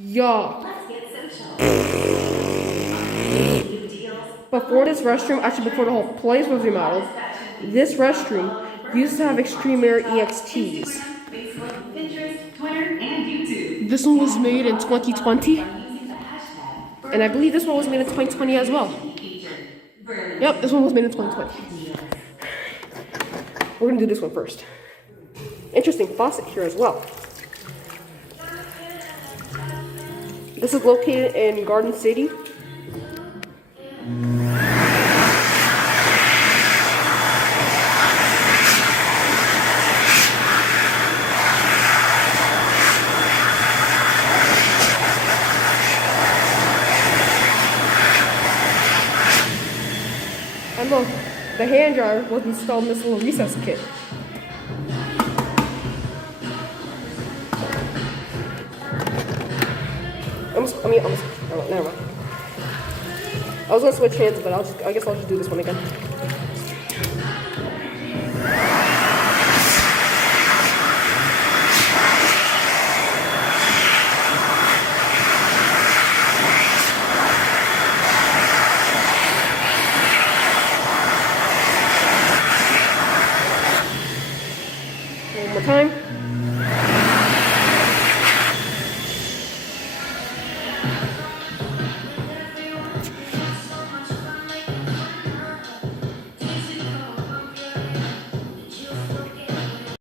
Yeah. Before this restroom, actually before the whole place was remodeled, this restroom used to have EXtremeAir EXTs. This one was made in 2020. And I believe this one was made in 2020 as well. Yep, this one was made in 2020. We're gonna do this one first. Interesting faucet here as well. This is located in Garden City. And look, the hand dryer was installed in this little recess kit. Never mind. I was gonna switch hands, but I guess I'll just do this one again.